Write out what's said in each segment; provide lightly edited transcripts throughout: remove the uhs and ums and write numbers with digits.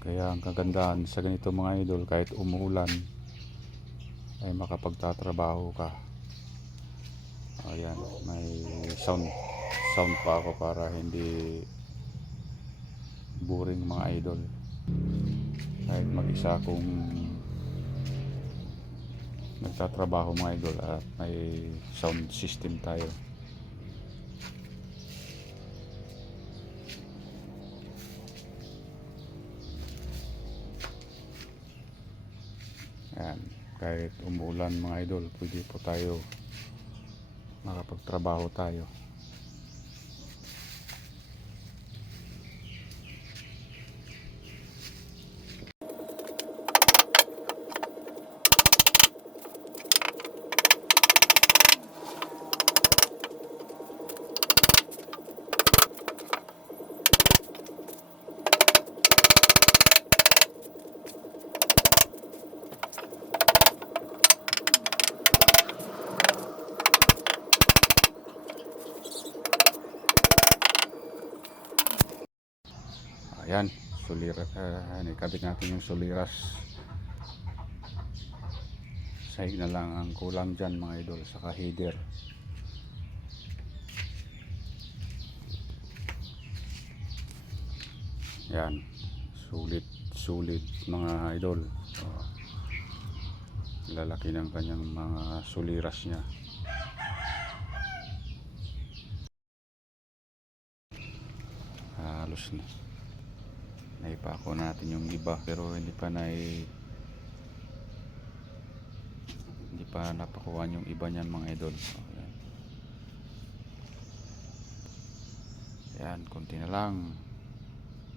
Kaya ang kagandahan sa ganito mga idol, kahit umuulan ay makapagtatrabaho ka. Ayan, may sound pa ako para hindi boring mga idol. Kahit mag-isa akong nagtatrabaho mga idol at may sound system tayo. Ayan, kahit umuulan mga idol, pwede po tayo makapagtrabaho tayo. Ayan, suliras, ikabit natin yung suliras. Sahig na lang ang kulang dyan mga idol, saka header. Yan, sulit mga idol. Lalaki ng kanyang mga suliras niya. Halos na naipako natin yung iba, pero hindi pa napakuhan yung iba niyan mga idol. Yan, konti na lang,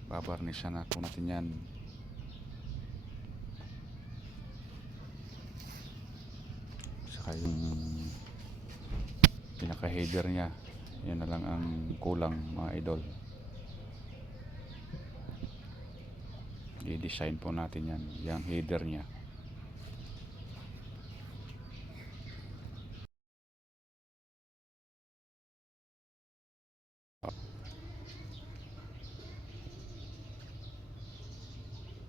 babarnisan na natin yan. Saka yung pinaka header nya, yun na lang ang kulang mga idol. I-design po natin yan, yung header nya.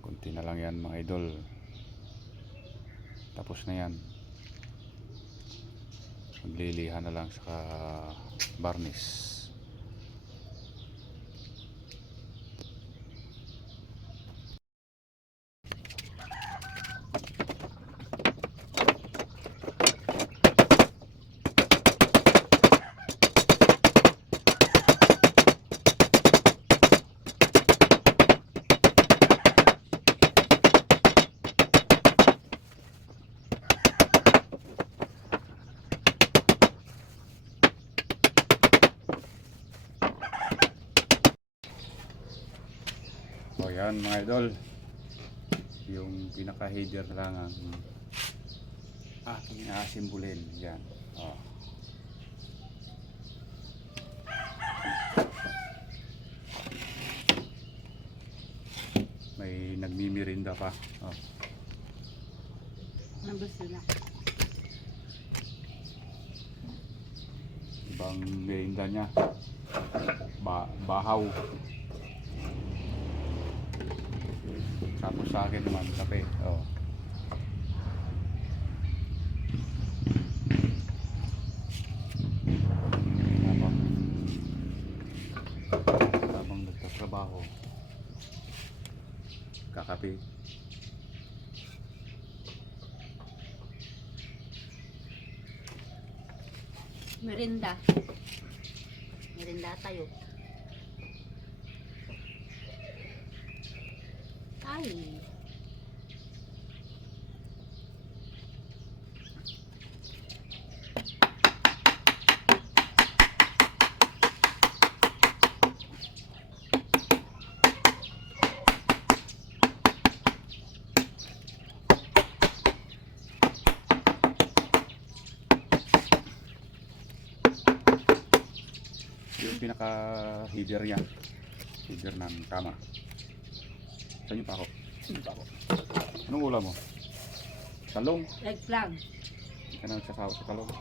Kunti na lang yan mga idol, tapos na yan. Maglilihan na lang sa varnish. O yan mga idol, yung pinaka header lang ang aking asimbulin yan. May nagmimirinda pa. Nabos na. Ibang merinda niya, bahaw. Tapos sa akin naman, kape. Habang nagtatrabaho, kakape. Merinda tayo. Ay. Yung pinaka header niya, header ng kama. Saan yung pako? Anong ulam mo? Talong? Eggplant. Hindi ka na nagsasawa sa talong.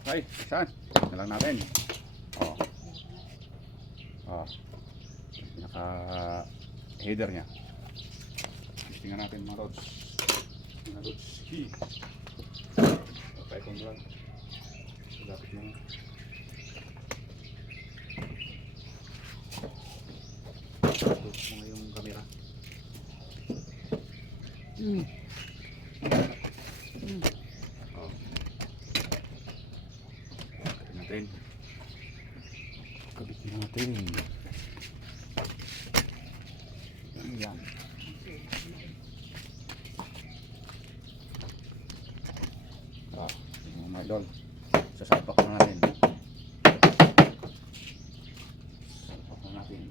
Okay, saan? Na lang natin. Pinaka header niya. Tingnan natin mga rods. Mga rods. Okay, kung lang. Lapit mo. Tutok mo nga yung camera. Oh. Kabit natin. Yan. Yung mga idol. Sasalpak na natin. Sasalpak na natin.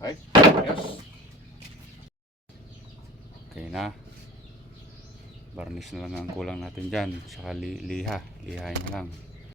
Okay. Yes. Okay na. Varnish na lang ang kulang natin dyan. Saka liha. Lihain na lang.